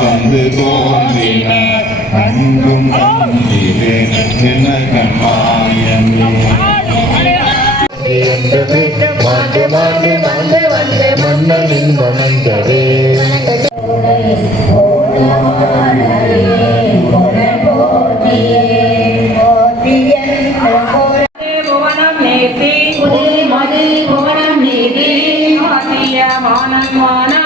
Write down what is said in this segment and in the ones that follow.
வந்து தோன்றின அன்பும் தந்திரே என்ன கண்மாயமே மாண்டு மாண்டு மானம் மானம்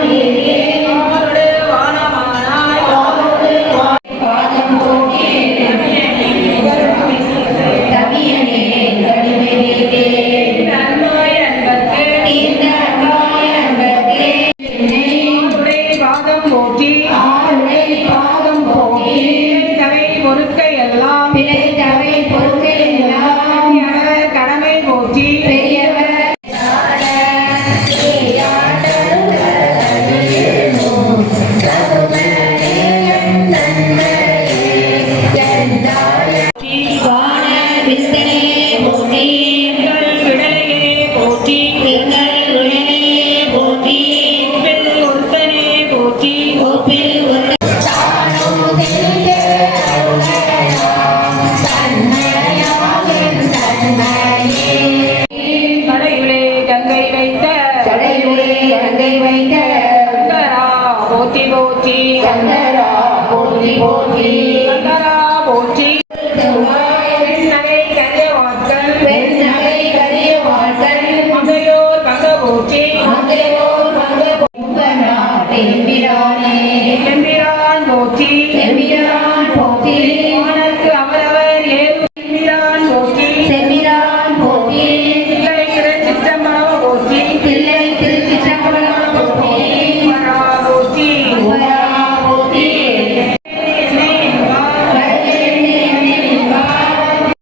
போக்கி பாதம் போக்கி தவை பொறுக்க எல்லாம் கரையுளே கங்கை வைக்க. கங்கரா போற்றி போற்றி. கங்கரா போற்றி போற்றி. கங்கரா போற்றி.